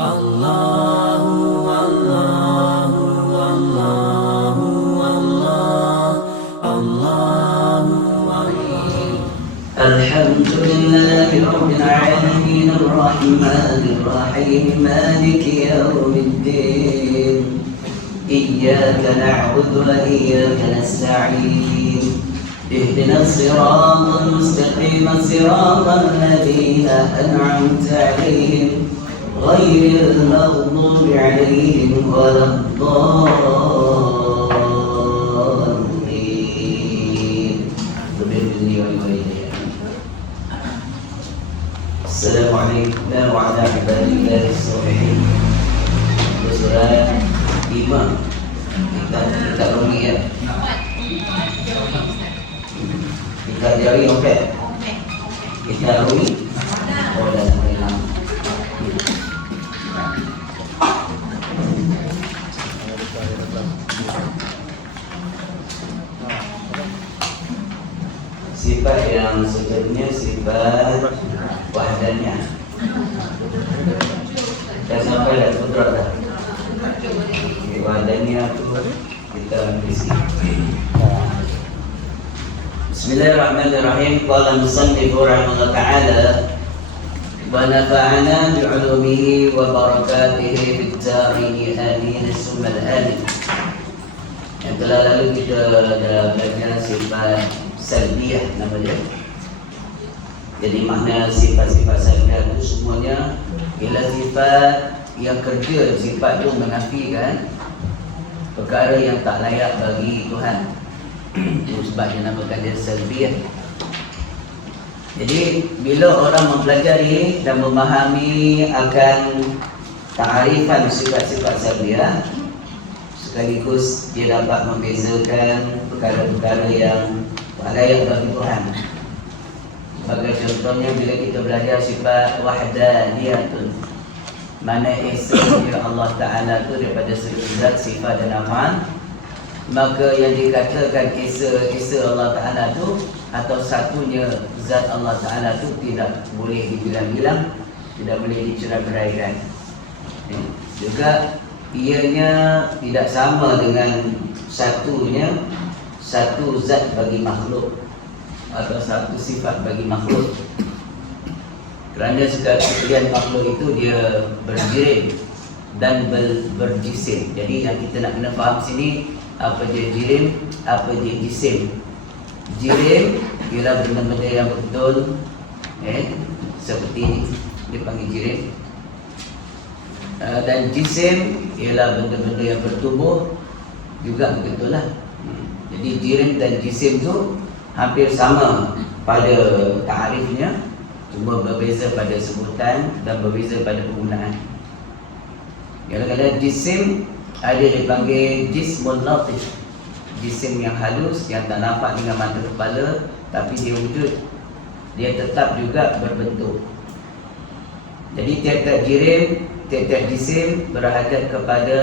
Allahu Allahu Allahu Allah Allahu Allah. Alhamdulillahi Rabbil Alamin Ar-Rahmanir Rahim Maliki Yawmiddin. Iyyaka na'budu wa iyyaka nasta'in. Ihdinas siratal mustaqim siratal ladzina an'amta 'alaihim غير المغضوب عليهم ولا الضالين. السلام عليكم وعلى عباد الله الصالحين. Surah 5 kita rumi ya. Kita jari okey. Kita rumi. Oh dah mulai lama. Sifat yang sebenarnya sifat wahdaniyah. Dah sampai dah kudrat dah. Wahdaniyah tu kita isi. Bismillahirrahmanirrahim. Qala musannif rahimahullah ta'ala wa nafa'ana bi'ulumihi wa barakatihi fid darain amin summa amin. Yang telah lalu kita dah belajar sifat salbiyah nama dia. Jadi makna sifat-sifat salbiyah itu semuanya ialah sifat yang kerja sifat itu menafikan perkara yang tak layak bagi Tuhan. Itu sebab dia namakan dia salbiyah. Jadi bila orang mempelajari dan memahami akan ta'arifan sifat-sifat salbiyah, sekaligus dia dapat membezakan perkara-perkara yang tak layak bagi Tuhan. Sebagai contohnya bila kita belajar sifat wahdaniyatun, mana esanya Allah Ta'ala tu daripada segi zat, sifat dan amal, maka yang dikatakan esa Allah Ta'ala tu atau satunya zat Allah Ta'ala tu tidak boleh dibilang-bilang, tidak boleh dicerai-beraikan. Juga ianya tidak sama dengan satu zat bagi makhluk atau satu sifat bagi makhluk. Kerana sekalian makhluk itu dia berjirim dan berjisim. Jadi yang kita nak kena faham sini, apa dia jirim, apa dia jisim. Jirim ialah benda-benda yang betul, seperti ini dipanggil jirim. Dan jisim ialah benda-benda yang bertubuh, juga begitulah. Jadi jirim dan jisim tu hampir sama pada ta'arifnya, cuma berbeza pada sebutan dan berbeza pada penggunaan. Kadang-kadang jisim ada dipanggil jismun latif, jisim yang halus yang tak nampak dengan mata kepala, tapi dia wujud, dia tetap juga berbentuk. Jadi tiap-tiap jirim, tiap-tiap jisim berhadap kepada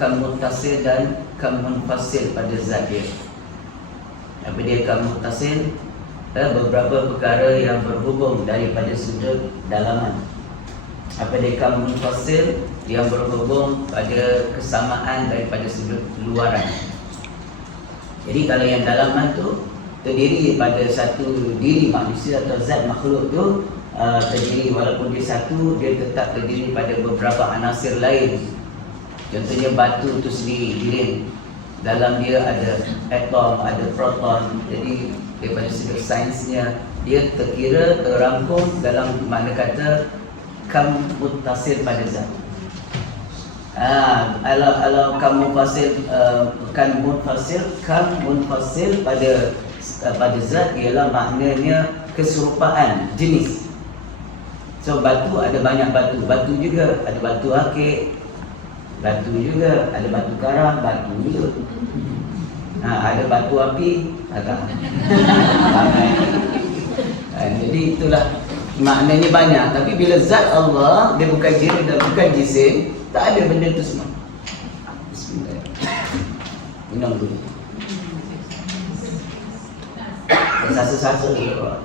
kam muttasil dan kam munfasil pada zat dia. Apa dia kam muttasil? Beberapa perkara yang berhubung daripada sudut dalaman. Apa dia kam munfasil? Yang berhubung pada kesamaan daripada sudut luaran. Jadi kalau yang dalaman tu terdiri pada satu diri manusia atau zat makhluk tu, terdiri walaupun dia satu, dia tetap terdiri pada beberapa anasir lain. Contohnya batu tu sendiri, jirim, dalam dia ada atom, ada proton. Jadi daripada sudut sainsnya, dia terkira terangkum dalam makna kata kam muttasil pada zat. Kalau kam munfasil pada zat ialah maknanya keserupaan jenis. So batu ada banyak batu, batu juga ada batu akik, batu juga ada batu karang, batu juga. Ada batu api, agak. Jadi itulah maknanya banyak. Tapi bila zat Allah, dia bukan jirim dan bukan jisim, tak ada benda itu semua. Bismillah. Minum dulu. Tersasul-sasul dulu.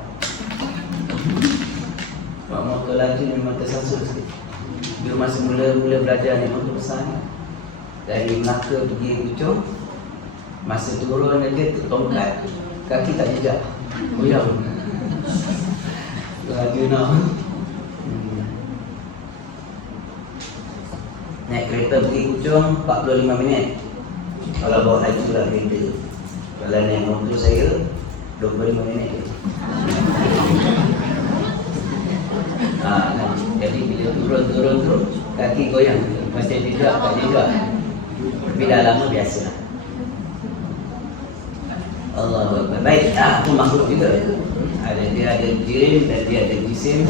Kalau motor laju memang tersasul sikit. Dia masa mula-mula belajar ni motor besar ni, dari Melaka pergi Puchong, masa turun aja tongkat, kaki tak jejak, goyang. Laju nak naik kereta pergi Puchong 45 minit. Kalau bawa laju lah kereta. Kalau naik motor saya 25 minit. Jadi bila turun kaki goyang, macam jejak tak jejak. Tapi dah lama biasalah. Allah baik. Itu makhluk juga. Dia ada jirim dan dia ada jisim,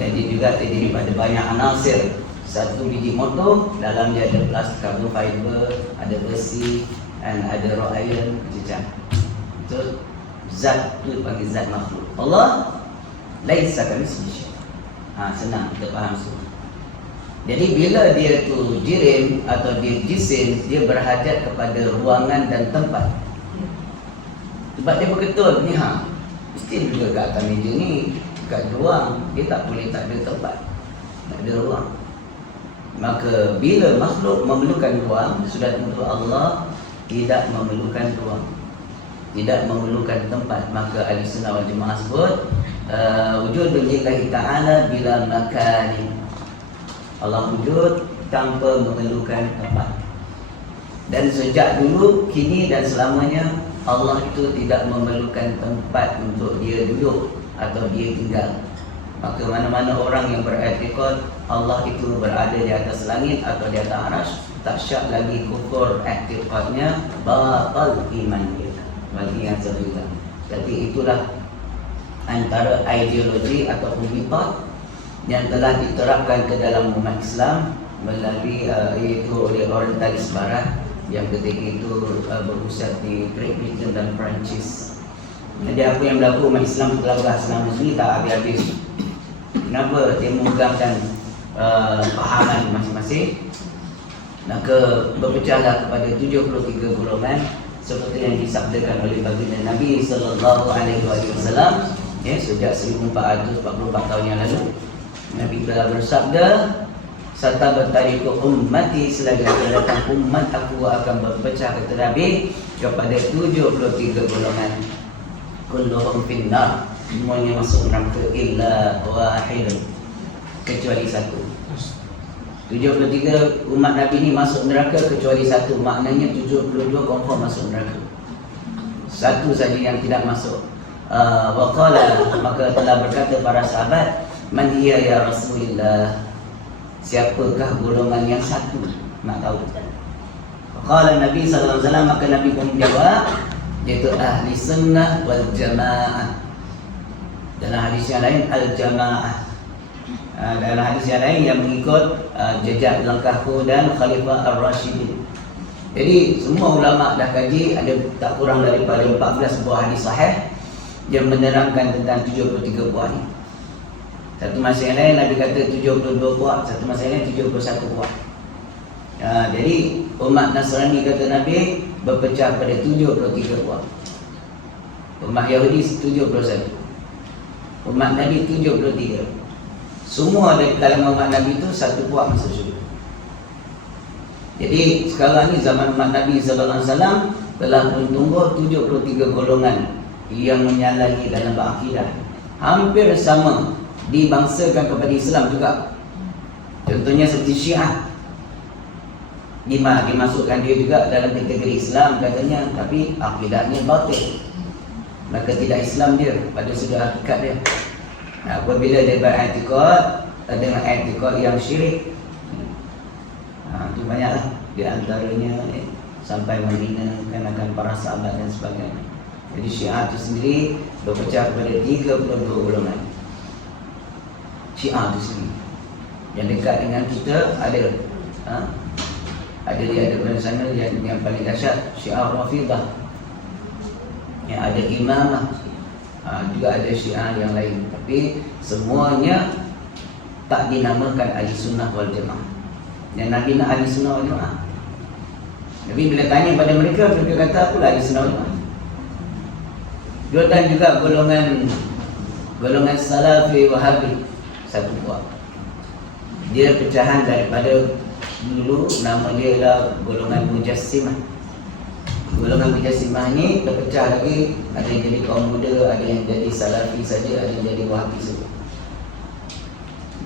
dan dia juga terdiri pada banyak anasir. Satu biji motor, dalam dia ada plastik, carbon fiber, ada besi, dan ada raw iron, macam. Itu zat, tu panggil zat makhluk. Allah laisa kamitslihi syai'. Senang kita faham semua. Jadi bila dia tu jirim atau dia jisim, dia berhajat kepada ruangan dan tempat. Sebab dia berketul ni, mesti juga kat atas meja ni, kat ruang, dia tak boleh tak ada tempat, tak ada ruang. Maka bila makhluk memerlukan ruang, sudah tentu Allah tidak memerlukan ruang, tidak memerlukan tempat. Maka Ahli Sunnah wal Jamaah sebut wujud lillahi ta'ala bila makani. Allah wujud tanpa memerlukan tempat. Dan sejak dulu, kini dan selamanya, Allah itu tidak memerlukan tempat untuk dia duduk atau dia tinggal. Maka mana-mana orang yang beriktikad Allah itu berada di atas langit atau di atas arasy, tak syak lagi kufur iktikadnya, batal iman dia. Bagi yang sebelah. Jadi itulah antara ideologi atau mitos yang telah diterapkan ke dalam umat Islam melalui iaitu oleh orientalis barat yang ketika itu berpusat di Great Britain dan Perancis. Jadi apa yang berlaku, umat Islam telah bahas selama ini tak habis-habis. Kenapa? Dia mengugangkan pahaman masing-masing. Maka berpecahlah kepada 73 golongan seperti yang disabdakan oleh baginda Nabi sallallahu alaihi wasallam sejak 1444 tahun yang lalu. Nabi telah bersabda, "Satabatariku ummati, selagi akan datang umat aku akan berpecah," kata Nabi, kepada 73 golongan. Kulluhum finnar, semuanya masuk neraka illa wahidun, kecuali satu. 73 umat Nabi ni masuk neraka kecuali satu. Maknanya 72 confirm masuk neraka. Satu saja yang tidak masuk. Waqala, maka telah berkata para sahabat, "Man hiya ya Rasulullah?" Siapakah golongan yang satu? Nak tahu. Waqala Nabi sallallahu alaihi wasallam, maka Nabi pun menjawab, iaitu ahli sunnah wal jamaah. Dalam hadis yang lain al-jamaah. Dalam hadis yang lain yang mengikut jejak langkahku dan Khalifah Ar-Rashidin. Jadi semua ulama dah kaji, ada tak kurang daripada 14 buah hadis sahih yang menerangkan tentang 73 buah ni. Satu masa yang lain Nabi kata 72 buah, satu masa yang lain 71 buah. Jadi umat Nasrani kata Nabi berpecah pada 73 buah. Umat Yahudi 71. Umat Nabi 73. Semua dari kalangan umat Nabi itu satu buah masuk syurga. Jadi sekarang ni zaman umat Nabi sallallahu alaihi wasallam telah pun tumbuh 73 golongan yang menyalahi dalam akidah. Hampir sama dibangsakan kepada Islam juga. Contohnya seperti Syiah, dimasukkan dia juga dalam kategori Islam katanya, tapi akidahnya batil. Maka tidak Islam dia pada sudut hakikat dia. Apabila dia beriktikad dengan iktikad yang syirik, itu banyaklah. Di antaranya sampai menghinakan akan para sahabat dan sebagainya. Jadi Syiah itu sendiri berpecah kepada 32 golongan. Syiah itu sendiri yang dekat dengan kita ada dia ada pada sana yang paling dahsyat, Syiah Rafidah, yang ada imamah. Juga ada Syiah yang lain, tapi semuanya tak dinamakan ahli sunnah wal jamaah. Yang Nabi nak ahli sunnah wal jamaah. Nabi bila tanya pada mereka, mereka kata akulah ahli sunnah wal jamaah. Dan juga golongan Salafi Wahabi satu buah. Dia pecahan daripada dulu nama dia ialah golongan Mujassimah. Golongan Mujassimah ni terpecah lagi, ada yang jadi kaum muda, ada yang jadi Salafi saja, ada yang jadi Wahabi saja.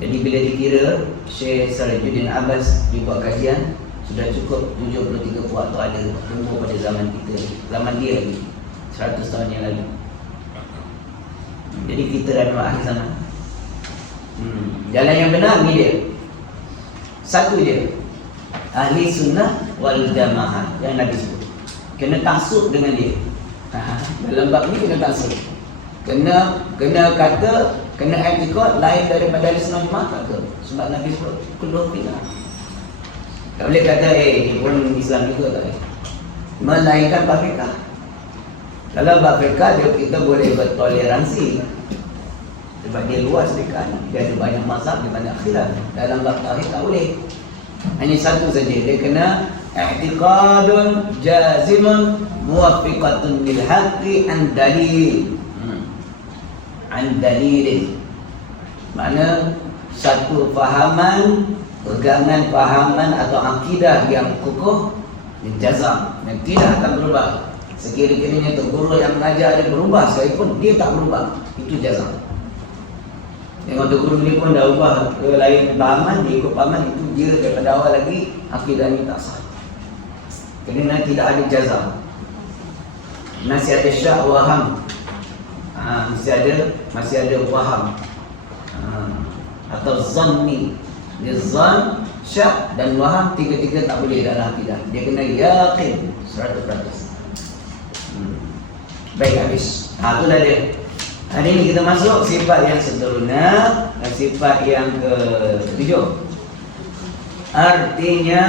Jadi bila dikira Syekh Salahuddin Abbas dibuat kajian, sudah cukup 73 puak tu ada tumbuh pada zaman kita, zaman dia ni 100 tahun yang lalu. Jadi kita dah memang akhir zaman. Jalan yang benar ni dia. Satu je, ahli sunnah wal jamaah yang Nabi sebut. Kena taksub dengan dia. Dalam bab ni kena taksub. Kena kata, kena i'tiqad lain daripada ahli sunnah jamaah tak ke? Sebab Nabi sebut kullu bid'ah. Tak boleh kata dia pun Islam juga tak boleh. Melainkan bab fiqh. Kalau bab fiqh kita boleh bertoleransi. Sebab dia luas fiqh, dia ada banyak mazhab, dia banyak khilaf. Dalam bab tauhid tak boleh. Hanya satu saja, dia kena i'tiqadun jazimun muwaffiqatun lil haqqi an dalil. An dalil. Mana satu fahaman, pegangan fahaman atau akidah yang kukuh, yang jazam, yang tidak akan berubah. Sekiranya tu guru yang mengajar dia berubah sekalipun, dia tak berubah. Itu jazam. Tengok tu guru ni pun dah ubah ke lain pahaman, dia ikut pahaman, itu dia daripada awal lagi akidah ni tak sah. Kerana tidak ada jazam. Masih ada syak waham. Masih ada waham. Atau zanni. Dia zan, syak dan waham, tiga-tiga tak boleh dalam akidah. Dia kena yakin 100%. Baik, habis. Itulah dia. Hari ini kita masuk sifat yang seterusnya, sifat yang ke-7. Artinya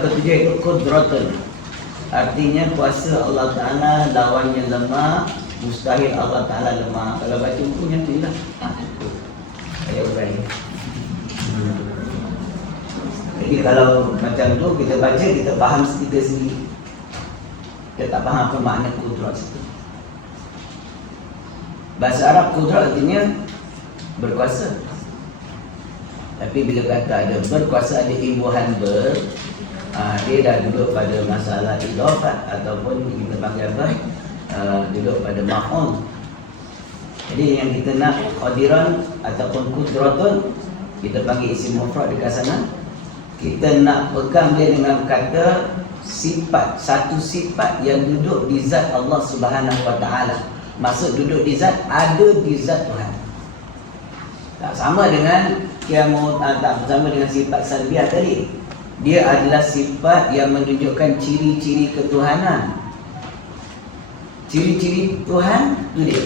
ke-7 itu qudratun. Artinya kuasa Allah Ta'ala lawannya lemah, mustahil Allah Ta'ala lemah. Kalau baca bukunya tu lah. Ayat berani. Jadi kalau macam tu kita baca, kita faham kita sendiri. Kita tak faham apa makna qudrat itu. Bahasa Arab qudrat artinya berkuasa. Tapi bila kata ada berkuasa, ada imbuhan dia dah duduk pada masalah idafat ataupun kita panggil apa? Duduk pada maf'ul. Jadi yang kita nak qadiran ataupun qudratun, kita panggil isim mufrad dekat sana. Kita nak pegang dia dengan kata sifat, satu sifat yang duduk di zat Allah Subhanahu Wa Taala. Maksud duduk di zat, ada di zat Tuhan. Tak sama dengan tak sama dengan sifat salbiah tadi. Dia adalah sifat yang menunjukkan ciri-ciri ketuhanan. Ciri-ciri Tuhan tu dia.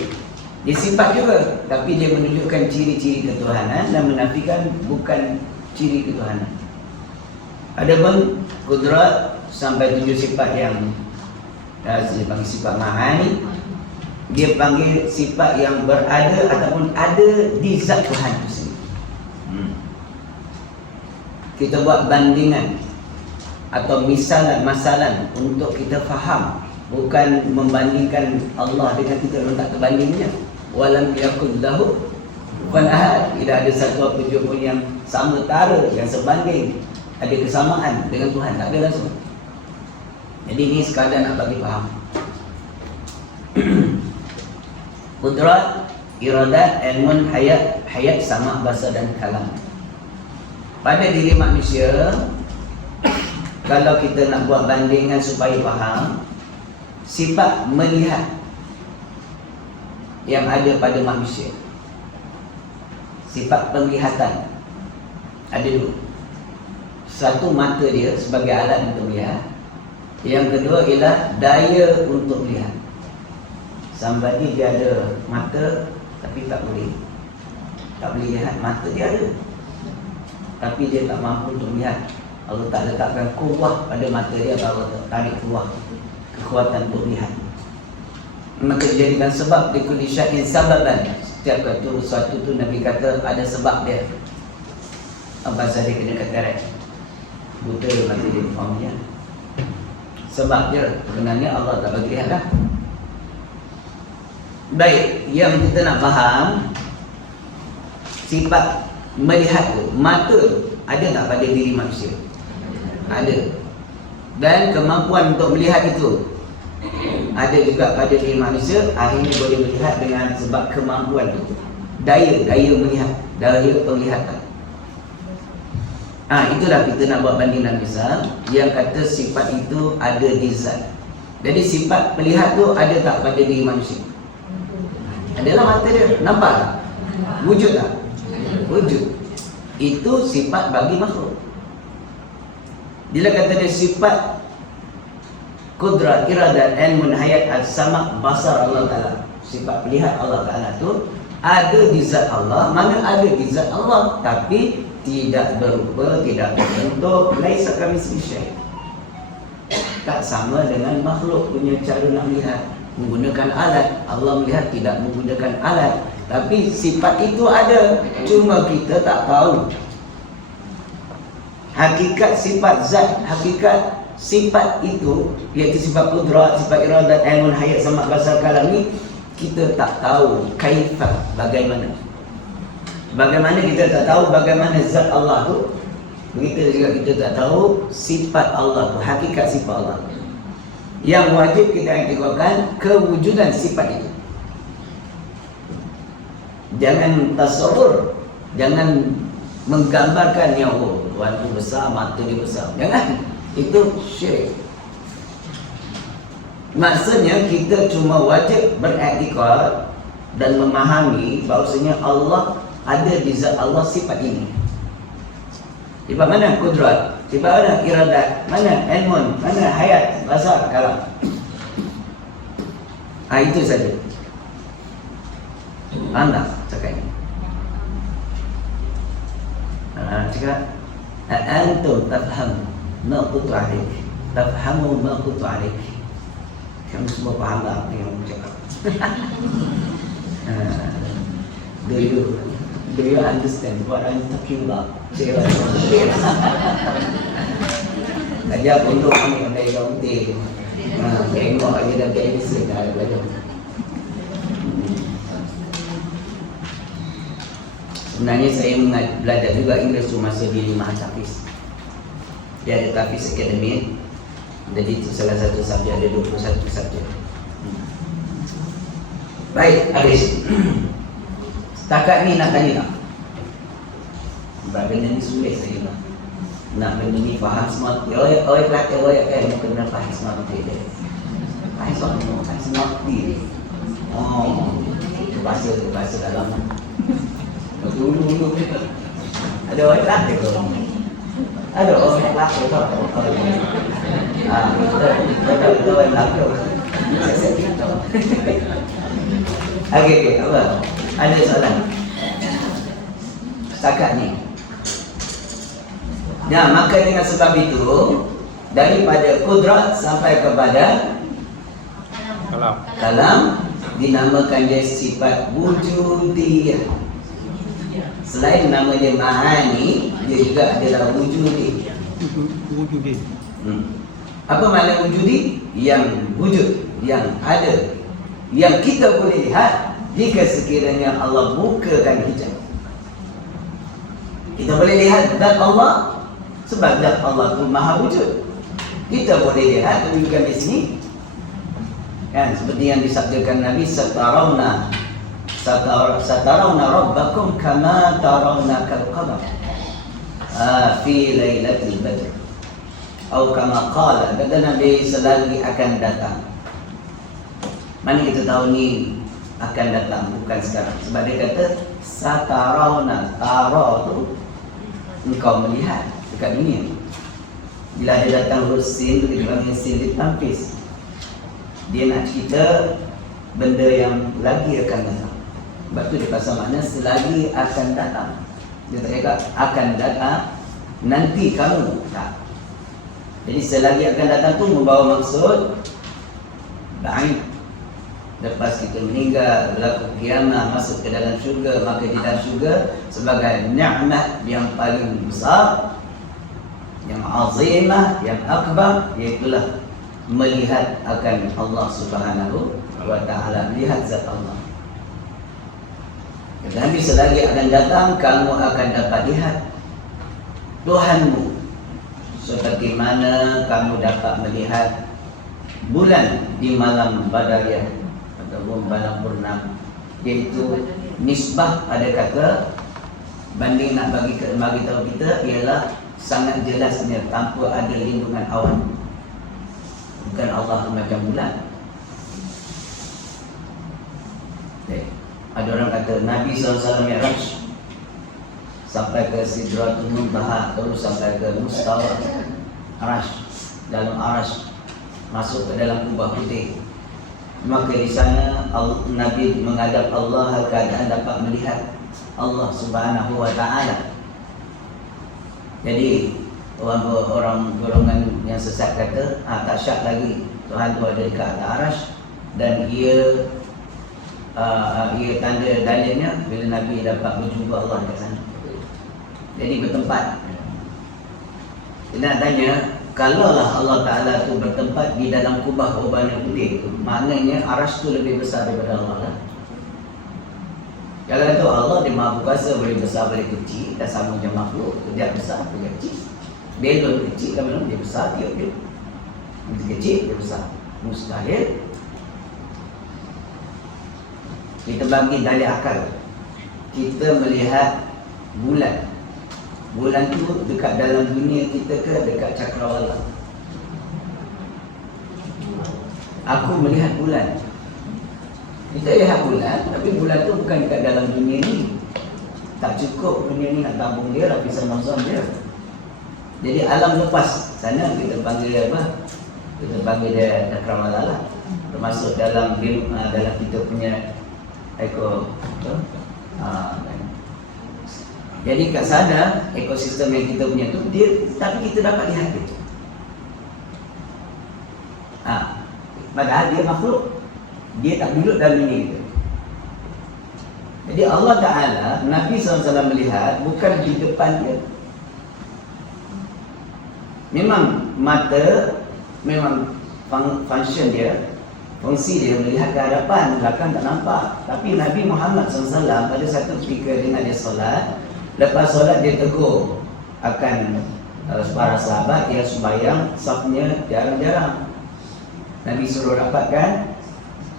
Dia sifat juga, tapi dia menunjukkan ciri-ciri ketuhanan dan menafikan bukan ciri ketuhanan. Adapun qudrat sampai 7 sifat yang dia panggil sifat ma'ani. Dia panggil sifat yang berada ataupun ada di zat Tuhan itu sendiri. Kita buat bandingan atau masalan untuk kita faham, bukan membandingkan Allah dengan kita, tak terbandingnya. Walam yakul lahu kufuwan ahad. Tidak ada satu apa pun yang sama tara, yang sebanding, ada kesamaan dengan Tuhan, tak ada langsung. Jadi ini sekadar nak bagi faham. Qudrat, iradat, ilmun, hayat sama bahasa dan kalam. Pada diri manusia, kalau kita nak buat bandingan supaya faham, sifat melihat yang ada pada manusia, sifat penglihatan ada dua. Satu, mata dia sebagai alat untuk melihat. Yang kedua ialah daya untuk melihat. Somebody dia ada mata tapi tak boleh lihat. Mata dia ada tapi dia tak mampu untuk melihat. Allah tak letakkan kuwah pada mata dia, baru tarik keluar kekuatan untuk melihat. Maka dijadikan sebab di kulli syai'in sababan. Setiap sesuatu tu Nabi kata ada sebab dia. Bahasa dia kena katarak. Buta mata dia fahamnya. Sebab dia sebenarnya Allah tak bagi lihat dah. Baik, yang kita nak faham sifat melihat tu, mata ada tak pada diri manusia? Ada. Dan kemampuan untuk melihat itu ada juga pada diri manusia. Akhirnya boleh melihat dengan sebab kemampuan itu. Daya melihat, daya penglihatan. Itulah kita nak buat bandingan besar yang kata sifat itu ada di zat. Jadi sifat melihat tu ada tak pada diri manusia? Adalah mata dia, nampak tak? Wujud tak? Wujud. Itu sifat bagi makhluk. Bila kata dia sifat kudrat, iradat, ilmun, hayat, al-sama', basar Allah Ta'ala, sifat melihat Allah Ta'ala tu ada di zat Allah. Mana ada di zat Allah, tapi tidak berupa, tidak berbentuk, laisa kamitslihi syai'. Tak sama dengan makhluk punya cara nak melihat, menggunakan alat. Allah melihat tidak menggunakan alat, tapi sifat itu ada, cuma kita tak tahu. Hakikat sifat zat, hakikat sifat itu, iaitu sifat kudrat, sifat iradat, ilmun, hayat, sama' basar, kalam ni kita tak tahu kaifah, bagaimana. Bagaimana kita tak tahu bagaimana zat Allah tu, begitu juga kita tak tahu sifat Allah tu, hakikat sifat Allah. Yang wajib kita iktirafkan kewujudan sifat itu. Jangan tasawur, jangan menggambarkan yang Tuhan tu besar, mata dia besar. Jangan. Itu syirik. Maksudnya kita cuma wajib beriktikad dan memahami bahawasanya Allah ada di zat Allah sifat ini. Sifat mana? Kudrat. Sifat mana? Iradat. Mana? Ilmun. Mana? Hayat. Basar. Kalam. Itu saja. Anda cakap ini. Cakap antum tafham ma qultu alaik, tafhamu ma qultu alaik. Kamu semua faham tak apa yang aku cakap? Do you understand what I'm talking about? Ajar untuk kami pandai kaunti. Tengok aja dah kayak ni dah belajar. Sebenarnya saya belajar juga Inggeris tu masa di Mahad Tafiz. Dia ada Tafiz Academy. Jadi itu salah satu subjek, ada 21 subjek. Baik, habis. Setakat ni nak tanya tak? Sebab benda ni sulit saya nak. Nak benda ni faham semua. Orang kata orang kena faham semua dia. Faham semua dia. Bahasa dalam. Dulu ada orang kata ke? Ada orang kata ke? Kita orang kata. Okey, apa? Ada soalan? Setakat ni. Ya, maka dengan sebab itu daripada kudrat sampai kepada kalam dinamakan dia sifat wujudiyah. Selain nama dia ma'ani, dia juga adalah wujudi. Apa makna wujudi? Yang wujud, yang ada, yang kita boleh lihat jika sekiranya Allah bukakan hijab. Kita boleh lihat zat Allah sebab zat Allah itu maha wujud. Kita boleh lihat tunjukkan di sini. Kan seperti yang disabdakan Nabi, satarawna rabbakum kama tarawna kal-qamar fi lailatul badr. Atau kama qala, kata Nabi selagi akan datang. Mana kita tahu ni akan datang, bukan sekarang. Sebab dia kata satarawna, tara tu engkau melihat dekat dunia. Bila dia datang huruf sin tu dia panggil sin ditampis. Dia nak cerita benda yang lagi akan datang. Sebab tu dia pasal makna selagi akan datang. Dia tak cakap akan datang nanti kamu, tak. Jadi selagi akan datang tu membawa maksud baik. Lepas kita meninggal, berlaku kiamat, masuk ke dalam syurga, maka di dalam syurga sebagai nikmat yang paling besar, yang azimah, yang akbar, iaitulah melihat akan Allah Subhanahu wa ta'ala, melihat zat Allah. Dan selagi akan datang, kamu akan dapat lihat. Tuhanmu, seperti mana kamu dapat melihat bulan di malam Badariyah ataupun malam purnama. Iaitu nisbah ada kata banding nak bagi tahu kita ialah sangat jelasnya tanpa ada lindungan awan. Bukan Allah macam bulan. Ada orang kata Nabi SAW Mi'raj sampai ke Sidratul Muntaha, terus sampai ke Mustawa Arash, dalam Arash masuk ke dalam kubah putih. Maka di sana Nabi menghadap Allah keadaan dapat melihat Allah Subhanahu wa Ta'ala. Jadi orang golongan yang sesat kata tak syak lagi Tuhan tu ada dekat atas Arash, dan ia tanda dalilnya bila Nabi dapat berjumpa Allah kat sana. Jadi bertempat. Kita nak tanya, kalaulah Allah Ta'ala tu bertempat di dalam kubah uban yang putih, maknanya Arash tu lebih besar daripada Allah lah. Jangan tahu Allah dia maha berkuasa, boleh besar boleh kecil, dah sama macam makhluk. Dia besar dia kecil, dia belum kecil kan, belum dia besar dia kecil dia besar, mustahil. Kita bagi dalil akal. Kita melihat bulan. Bulan tu dekat dalam dunia kita ke dekat cakrawala? Aku melihat bulan. Kita lihat bulan, tapi bulan tu bukan dekat dalam dunia ni. Tak cukup dunia ni nak tabung dia, lapisan ozon dia. Jadi alam lepas sana kita panggil apa? Kita panggil dia cakrawala lah. Termasuk dalam kita punya jadi kat sana ekosistem yang kita punya tu dia, tapi kita dapat lihat dia. Padahal dia makhluk, dia tak duduk dalam dunia kita. Jadi Allah Ta'ala, Nabi SAW melihat bukan di depan dia. Memang mata, memang function dia, fungsi dia melihat ke hadapan, belakang tak nampak. Tapi Nabi Muhammad SAW pada satu ketika dengan dia solat, lepas solat dia tegur akan para sahabat yang sembahyang safnya jarang-jarang. Nabi suruh rapatkan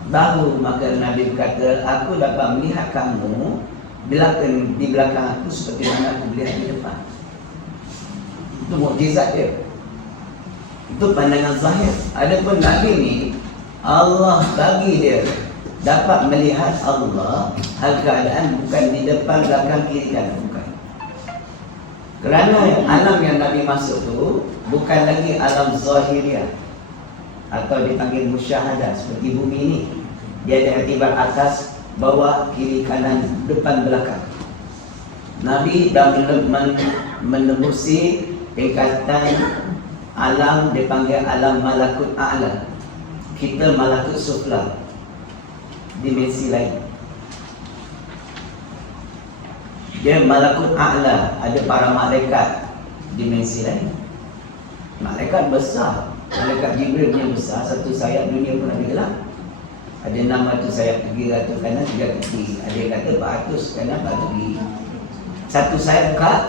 bahu, maka Nabi berkata, aku dapat melihat kamu di belakang aku seperti mana aku melihat di depan. Itu mukjizat dia. Itu pandangan zahir. Adapun Nabi ni Allah bagi dia dapat melihat Allah hal keadaan bukan di depan, belakang, kiri kanan, bukan. Kerana alam yang Nabi masuk tu bukan lagi alam zahiriah atau dipanggil musyahadah seperti bumi ini. Dia ada iktibar atas, bawah, kiri, kanan, depan, belakang. Nabi dah menembusi tingkatan alam dipanggil alam malakut a'la. Kita malakut sufla, dimensi lain. Dia malakut a'la, ada para malaikat, dimensi lain. Malaikat besar, malaikat Jibril punya besar, satu sayap dunia pun ada gelap. Ada 600 sayap, 300 kanan, 300 kiri. Ada yang kata 400 kanan, 400 kiri. Satu sayap kat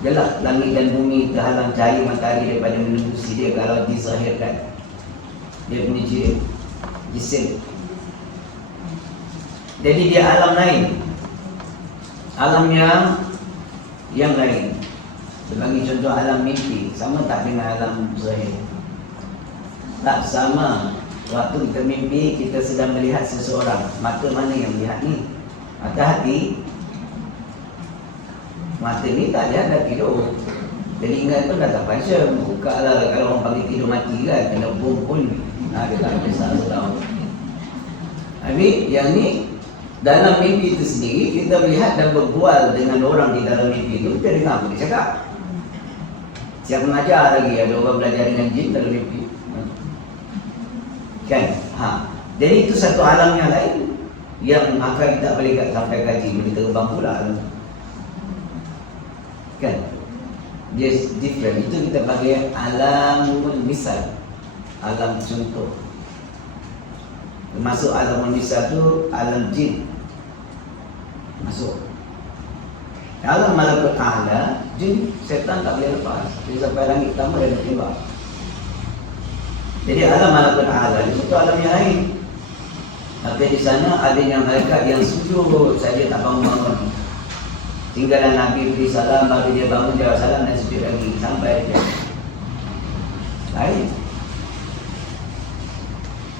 gelap, langit dan bumi terhalang cahaya matahari daripada menembusi dia kalau dizahirkan. Dia punya jisim. Jadi dia alam lain, alam yang lain. Sebagai contoh alam mimpi, sama tak dengan alam zahir? Tak sama. Waktu kita mimpi, kita sedang melihat seseorang. Mata mana yang melihat ni? Mata hati. Mata ni tak lihat, dah tidur. Jadi ingat pun dah tak function. Buka lah, kalau orang panggil tidur mati kan, kena bom pun dia tak kisah setahun. Habis yang ni, dalam mimpi itu sendiri, kita melihat dan berbual dengan orang di dalam mimpi itu. Kita dengar apa dia cakap. Siapa mengajar lagi, ada orang belajar dengan jin dalam mimpi kan? Jadi itu satu alam yang lain yang akal tak boleh sampai kaji, boleh terbang pula kan? Dia different. Itu kita panggil alamul misal, alam contoh. Termasuk alamul misal tu alam jin masuk. Alam malakut a'la Jin, setan tak boleh lepas. Dia sampai langit pertama dia nak tembak. Jadi alam malakut a'la di situ alam yang lain. Maka di sana adanya malaikat yang sujud saja tak bangun-bangun. Tinggalan Nabi beri salam, baru dia bangun jawab salam dan sujud lagi sampai dia. Lain.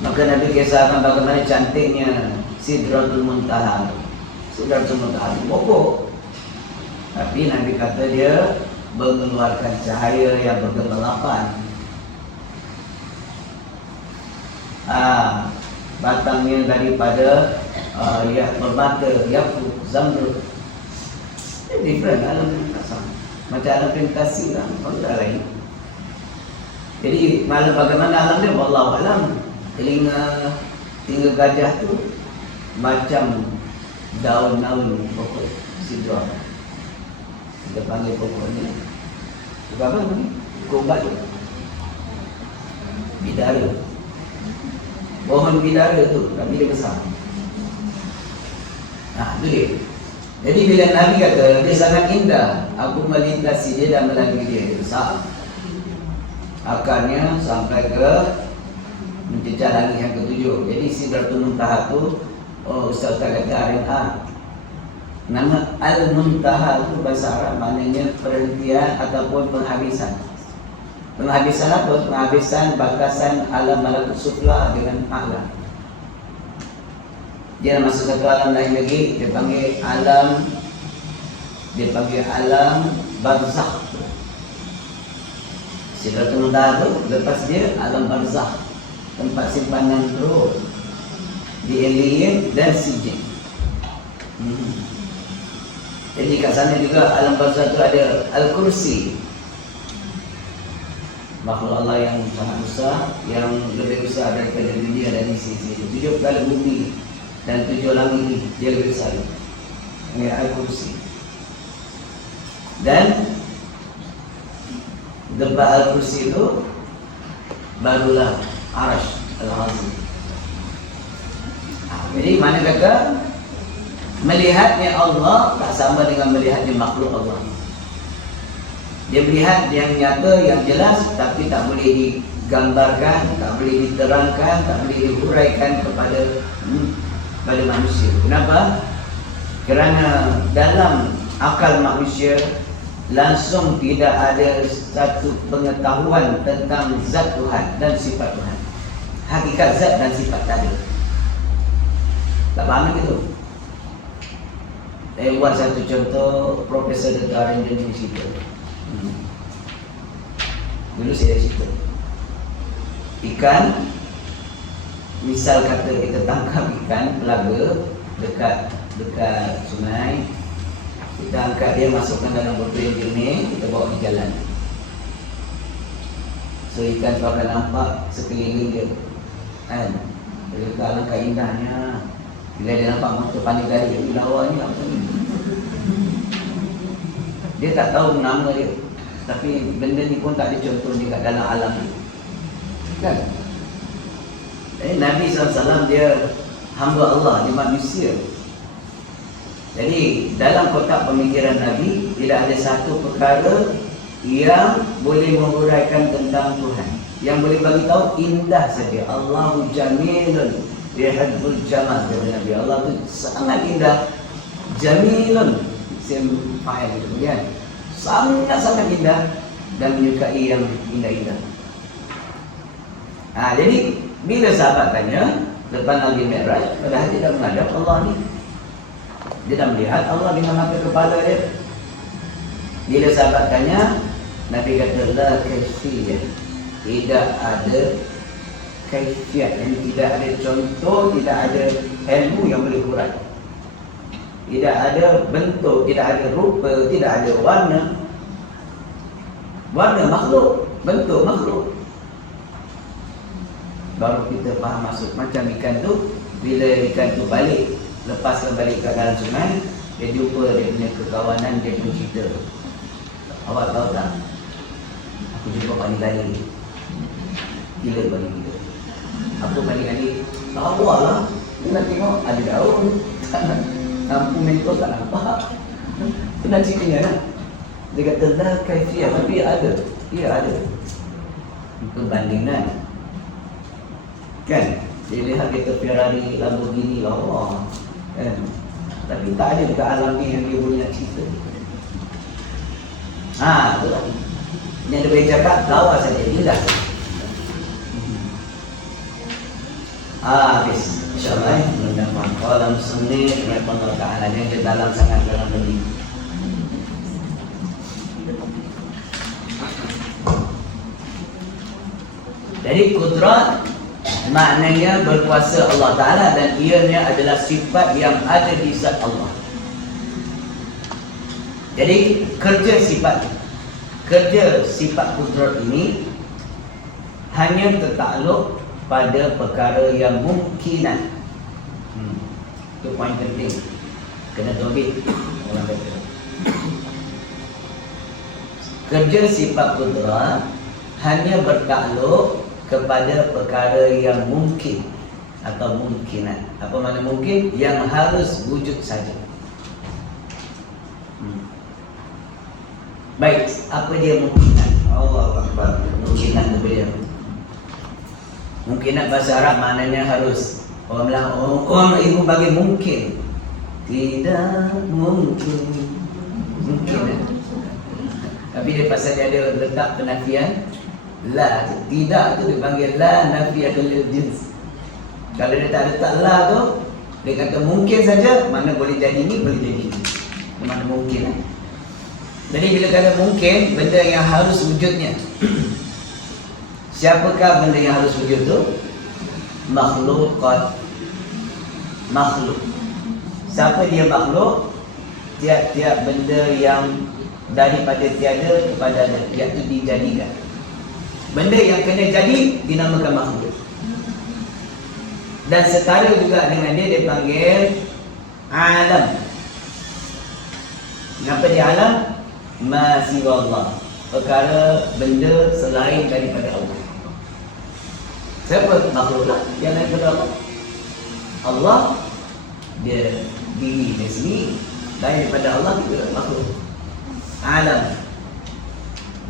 Maka Nabi kisahkan bagaimana cantiknya Sidratul Muntaha. Sidratul Muntaha pokok. Tapi Nabi kata dia mengeluarkan cahaya yang bergelapan. Batangnya daripada yang bermata, yakut, zamrud. Different alam sama. Macam alam fantasi lah, benda lain. Jadi malam bagaimana alam dia? Wallahu alam. Telinga gajah tu macam daun-daun pokok sidra. Kita panggil pokok ni. Pokok apa ni? Pokok ubat tu. Bidara. Pohon bidara tu, tapi dia besar. Itu dia. Jadi bila Nabi kata, dia sangat indah, aku melintasi dia dan melalui dia besar. Akarnya sampai ke mencecah langit yang ketujuh. Jadi Sidratul Muntaha tu, Ustaz kata RNA. Nama Al-Muntaha tu bahasa Arab maknanya perhentian ataupun penghabisan. Penghabisan apa? Penghabisan batasan alam malakut sufla dengan a'la. Dia masuk satu alam lain lagi, dia panggil alam barzakh. Sidratul Muntaha tu lepas dia alam barzakh, tempat simpanan roh di alien dan sijin. Jadi kat sana juga alam barzakh tu ada Al-Kursi, makhluk Allah yang sangat besar, yang lebih besar daripada dunia dan isi 7 kali bumi dan 7 langit ini, dia lebih besar. Ini Al-Kursi. Dan tempat Al-Kursi itu barulah Arash Al-Azim. Jadi mana kata melihatnya Allah tak sama dengan melihatnya makhluk Allah. Dia melihat yang nyata, yang jelas, tapi tak boleh digambarkan, tak boleh diterangkan, tak boleh dihuraikan kepada manusia. Kenapa? Kerana dalam akal manusia langsung tidak ada satu pengetahuan tentang zat Tuhan dan sifat Tuhan. Hakikat zat dan sifat tak ada. Tak faham gitu. Saya buat satu contoh, Profesor Dr. Arendran cerita. Dulu saya cerita ikan, misal kata kita tangkap ikan pelaga dekat sungai, kita angkat dia, masukkan dalam botol yang jernih, kita bawa di jalan. So ikan tu akan nampak sekeliling dia, kan? Alangkah indahnya. Bila dia nampak mata pandai dari lawa ni apa ni? Dia tak tahu nama dia, tapi benda ni pun tak ada contoh dekat dalam alam ni, kan? Nabi SAW dia hamba Allah, dia manusia. Jadi dalam kotak pemikiran Nabi tidak ada satu perkara yang boleh menguraikan tentang Tuhan. Yang boleh bagi tahu indah saja. Allahu jamilun yuhibbul jamal, kata Nabi. Allah tu sangat indah. Jamilun, isim fa'il kemudian sangat-sangat indah dan menyukai yang indah-indah. Jadi bila sahabat tanya lepas Nabi Mi'raj, padahal dia dah menghadap Allah ni, dia dah melihat Allah dengan mata kepala dia. Bila sahabat tanya, Nabi kata la kaifiyah, tidak ada kaifiat, yang tidak ada contoh, tidak ada ilmu yang boleh urai. Tidak ada bentuk, tidak ada rupa, tidak ada warna. Warna makhluk, bentuk makhluk. Baru kita faham maksud. Macam ikan tu, bila ikan tu balik, lepaskan balik ke dalam sungai, dia jumpa dia punya kekawanan, dia pun cerita. Awak tahu tak? Aku jumpa Pak Nidali. Gila Pak Nidali. Apa Pak Nidali? Tahu lah. Dia nak tengok ada daun. Lampu mentol tak nampak. Pernah ceritanya lah. Dia kata la kaifiyah, tapi ada. Ya ada perbandingan. Kan? Dia lihat kita Ferrari, Lamborghini, Allah. Kan? Tapi tak ada dekat alam ni yang dia boleh nak cerita. Itulah. Yang dia boleh cakap, lawa saja. Inilah. Habis. InsyaAllah. Mendapat qalam sunni. Kenapa Allah Ta'ala yang dalam sangat dalam beli. Jadi kudrat maknanya berkuasa Allah Ta'ala dan ianya adalah sifat yang ada di zat Allah. Jadi kerja sifat kudrat ini hanya tertakluk pada perkara yang mungkinan. Itu poin penting. Kena tobit orang kata. Kerja sifat kudrat hanya bertakluk kepada perkara yang mungkin atau mungkinan. Apa makna mungkin? Yang harus wujud saja. Baik, apa dia mungkinan? Allah Akbar. Mungkinan apa dia? Mungkinan bahasa Arab maknanya harus. Orang ilmu bagi mungkin. Tidak mungkin. Mungkin. Tapi dia pasal dia ada letak penafian. La, tidak tu dipanggil la nafiyatul jins. Kalau dia tak letak la tu, dia kata mungkin saja, mana boleh jadi ni, boleh jadi ni. Mana mungkin. Jadi bila kata mungkin, benda yang harus wujudnya. Siapakah benda yang harus wujud tu? Makhlukat. Makhluk. Siapa dia makhluk? Tiap-tiap benda yang daripada tiada kepada ada, iaitu dijadikan. Benda yang kena jadi dinamakan makhluk. Dan setara juga dengan dia dipanggil alam. Kenapa dia alam? Ma siwallah. Perkara benda selain daripada Allah. Siapa makhluk lah yang lain daripada Allah? Allah dia diri dia sendiri. Lain daripada Allah juga makhluk. Alam.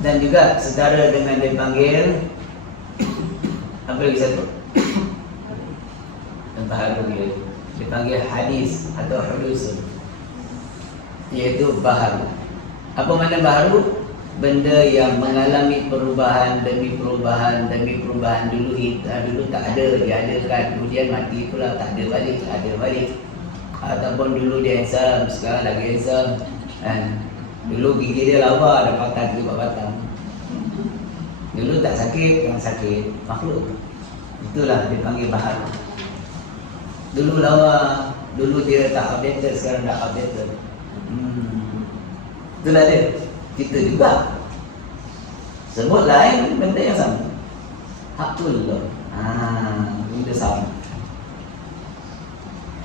Dan juga setara dengan dia panggil apa lagi satu? Yang baharu dia panggil hadis atau hudus, iaitu baharu. Apa makna baharu? Benda yang mengalami perubahan demi perubahan demi perubahan. Dulu tak ada, diadakan, kemudian mati pula, tak ada balik, ada balik. Ataupun dulu dia handsome, sekarang lagi handsome. Dulu gigi dia lawa, ada patah 3 batang. Dulu tak sakit, yang sakit makhluk. Itulah dipanggil baharu. Dulu lawa, dulu dia tak updated, sekarang dah updated. Itulah dia. Kita juga sebut lain benda yang sama. Hakullah. Benda sama.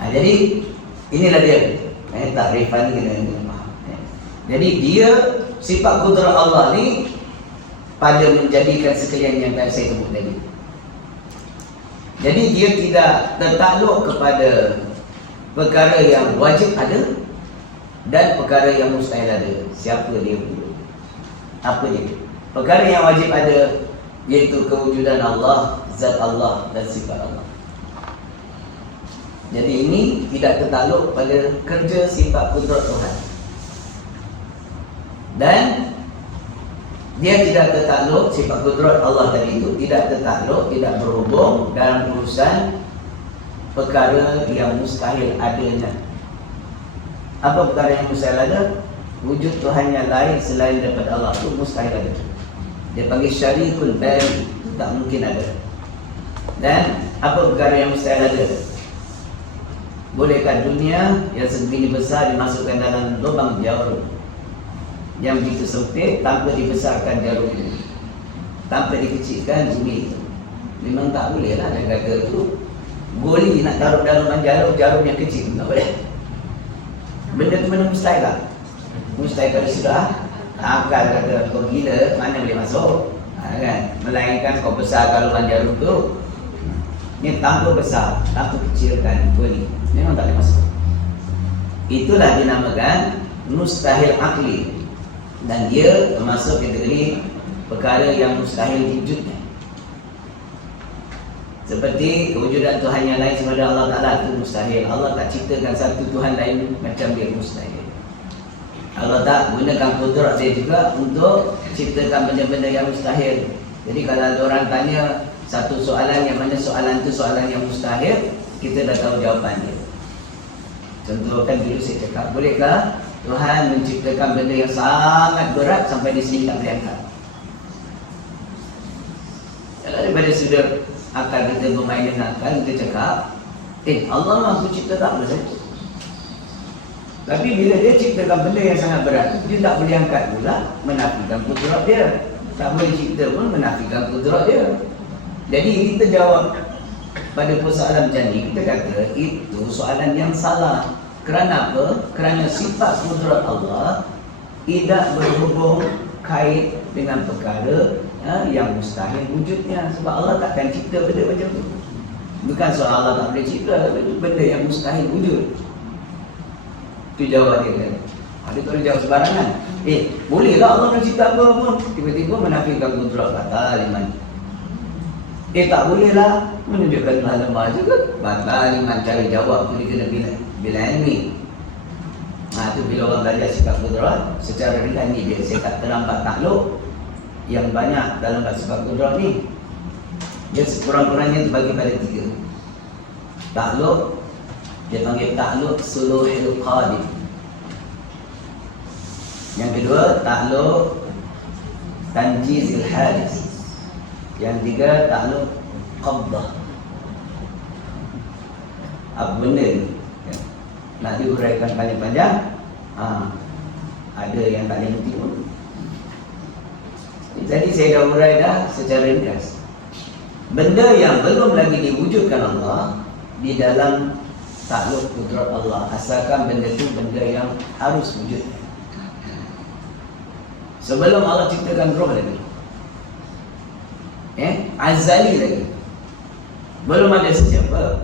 Jadi inilah dia. Takrifan kita. Jadi dia sifat kudrat Allah ni pada menjadikan sekalian yang tadi saya sebut tadi. Jadi dia tidak tertakluk kepada perkara yang wajib ada dan perkara yang mustahil ada. Siapa dia pun? Apa dia? Perkara yang wajib ada iaitu kewujudan Allah, zat Allah dan sifat Allah. Jadi ini tidak tertakluk pada kerja sifat kudrat Tuhan. Dan dia tidak tertakluk, sifat kudrat Allah tadi itu tidak tertakluk, tidak berhubung dalam urusan perkara yang mustahil adanya. Apa perkara yang mustahil ada? Wujud Tuhan yang lain selain daripada Allah itu mustahil ada. Dia panggil syarikul bari, tak mungkin ada. Dan apa perkara yang mustahil ada? Bolehkah dunia yang segini besar dimasukkan dalam lubang jarum yang begitu sempit tanpa dibesarkan jarum itu, tanpa dikecilkan bumi itu? Memang tak boleh lah. Dia kata tu goli nak taruh dalam jarum yang kecil, tak boleh. Benda tu mana mustahil lah. Mustahil kalau sudah akal kata kau gila, mana boleh masuk, kan? Melainkan kau besarkan lubang jarum tu. Ni tanpa besar, tanpa kecilkan goli, memang tak boleh masuk. Itulah dinamakan mustahil akli. Dan dia termasuk kategori perkara yang mustahil diwujudkan. Seperti kewujudan Tuhan yang lain selain Allah Ta'ala itu mustahil. Allah tak ciptakan satu Tuhan lain macam dia, mustahil. Allah tak gunakan kudrat dia juga untuk ciptakan benda-benda yang mustahil. Jadi kalau ada orang tanya satu soalan yang mana soalan itu soalan yang mustahil, kita dah tahu jawapan dia. Contoh kan dulu saya cakap, bolehkah Tuhan menciptakan benda yang sangat berat sampai di sini tak boleh angkat? Kalau daripada sudut akal kita bermain dengan akal, kita cakap, Allah Maha Pencipta tak boleh saja. Tapi bila dia ciptakan benda yang sangat berat, dia tak boleh angkat pula, menafikan kudrat dia. Tak boleh cipta pun menafikan kudrat dia. Jadi kita jawab pada persoalan macam ni, kita kata itu soalan yang salah. Kerana apa? Kerana sifat kudrat Allah tidak berhubung kait dengan perkara yang mustahil wujudnya. Sebab Allah takkan cipta benda macam tu. Bukan soal Allah tak boleh cipta, benda yang mustahil wujud. Itu jawab dia kan. Dia tak boleh jawab sembarangan. Bolehlah Allah nak cipta apa pun, tiba-tiba menafikan kudrat batal iman. Tak bolehlah, menunjukkan Tuhan lemah juga, batal iman. Cara jawab tu dia kena bila ilmi. Itu bila orang belajar sifat kudrat secara ringan ni, dia saya tak terlambat takluk yang banyak dalam sifat kudrat ni. Dia sekurang-kurangnya terbagi pada 3. Takluk, dia panggil takluk suluhil qadim. Yang kedua, takluk tanjizil hadis. Yang tiga, takluk qabdah. Apa benda ni? Nak diuraikan panjang-panjang, ada yang tak boleh nanti pun. Jadi saya dah urai dah secara ringkas. Benda yang belum lagi diwujudkan Allah di dalam takluk kudrat Allah, asalkan benda itu benda yang harus wujud. Sebelum Allah ciptakan roh lagi, azali lagi, belum ada sesiapa.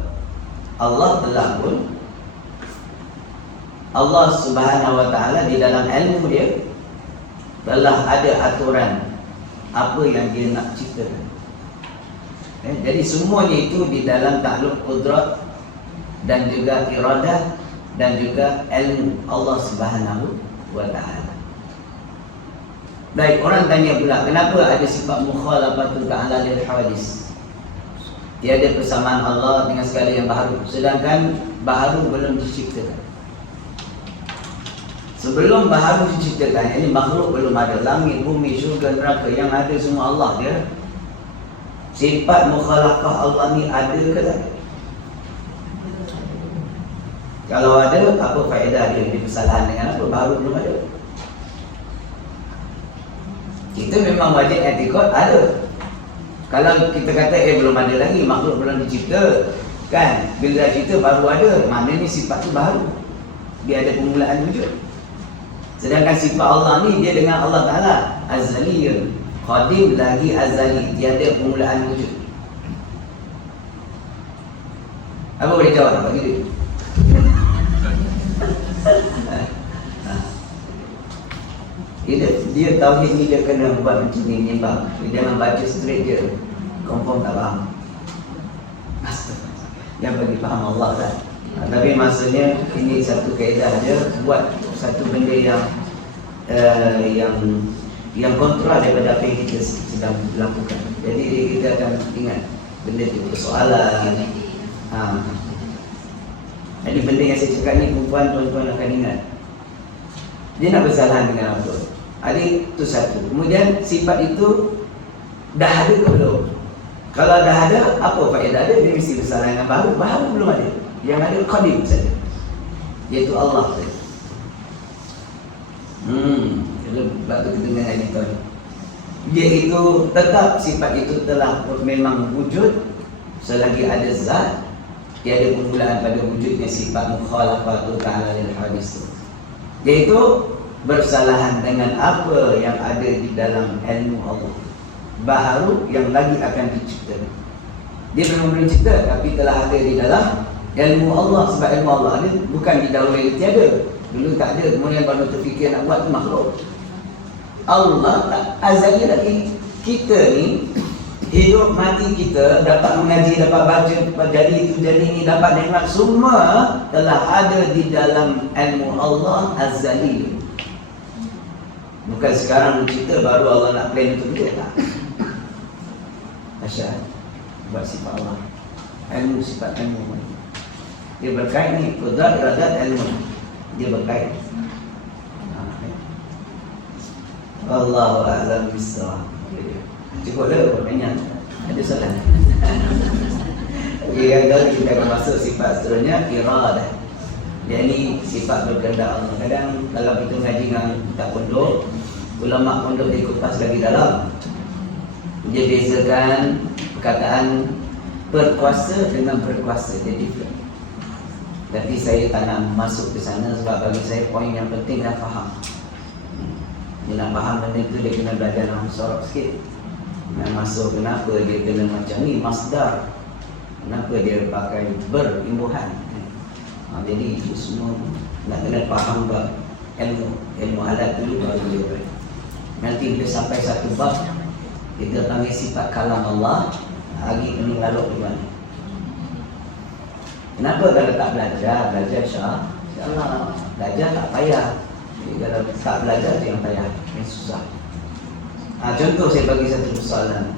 Allah telah pun, Allah Subhanahu Wa Taala di dalam ilmu dia telah ada aturan apa yang dia nak ciptakan. Jadi semuanya itu di dalam takluk kudrat dan juga iradah dan juga ilmu Allah Subhanahu Wa Taala. Baik, orang tanya pula, kenapa ada sifat mukhalafatul ta'ala lil hawadis? Tiada persamaan Allah dengan segala yang baharu, sedangkan baharu belum diciptakan. Sebelum baharu diciptakan, ini makhluk belum ada, langit, bumi, syurga, neraka, yang ada semua Allah dia. Sifat mukhalafah Allah ni ada ke tak? Kalau ada, apa faedah dia? Dia bersalahan dengan apa? Baharu belum ada. Kita memang wajib etikot ada. Kalau kita kata belum ada lagi, makhluk belum dicipta, kan? Bila dah cipta baru ada, maknanya sifat tu baru. Dia ada permulaan wujud. Sedangkan sifat Allah ni dia dengan Allah Ta'ala azali, qadim lagi azali, tiada permulaan wujud. Apa boleh jawab bagi dia? Dia tauhid ni dia kena buat macam ni, nimbang. Dia jangan baca straight je, confirm tak faham. Yang bagi faham Allah kan. Tapi maksudnya ini satu kaedah dia, buat satu benda yang kontra daripada apa yang kita sedang lakukan. Jadi kita akan ingat benda itu persoalan. Jadi benda yang saya cakap ni, perempuan tuan-tuan akan ingat. Dia nak bersalahan dengan apa? Adik itu satu. Kemudian sifat itu dah ada ke belum? Kalau dah ada, apa faedah dia? Dia mesti bersalahan dengan baharu. Baharu belum ada. Yang ada qadim saja, iaitu Allah saja. Baru kita dengar hadis tadi. Iaitu tetap sifat itu telah memang wujud selagi ada zat, tiada permulaan pada wujudnya sifat mukhalafatul ta'ala lil hadis. Iaitu bersalahan dengan apa yang ada di dalam ilmu Allah, baharu yang lagi akan diciptakan. Dia belum cipta, tapi telah ada di dalam ilmu Allah. Sebab ilmu Allah ni bukan didahului tiada. Dulu tak ada, kemudian baru terfikir nak buat tu makhluk. Allah tak azali lagi. Kita ni hidup mati kita dapat mengaji, dapat baca, dapat jadi itu jadi ini, dapat nikmat, semua telah ada di dalam ilmu Allah azali. Bukan sekarang cerita baru Allah nak plan itu dia tak. Asyad buat sifat Allah, ilmu sifat ilmu dia berkait ni, qudrat iradat ilmu dia berkait. Allahu a'lam bissawab. Cukup dah pertanyaan. Ada soalan? Okey, kalau kita akan masuk sifat seterusnya, iradah. Dia ni sifat berkehendak Allah. Kadang kalau kita ngaji dengan tak pondok, ulama pondok dia kupas lagi dalam. Dia bezakan perkataan berkuasa dengan berkuasa, dia different. Tapi saya tak nak masuk ke sana sebab bagi saya poin yang penting dah faham. Dia nak faham benda tu dia kena belajar dalam sorok sikit. Nak masuk kenapa dia kena macam ni, masdar. Kenapa dia pakai berimbuhan. Jadi itu semua nak kena faham bab ilmu alat dulu baru dia boleh. Nanti bila sampai satu bab kita panggil sifat kalam Allah, lagi kena lalu di mana. Kenapa kalau tak belajar insya-Allah belajar tak payah. Jadi kalau tak belajar tu yang payah, yang susah. Contoh saya bagi satu soalan.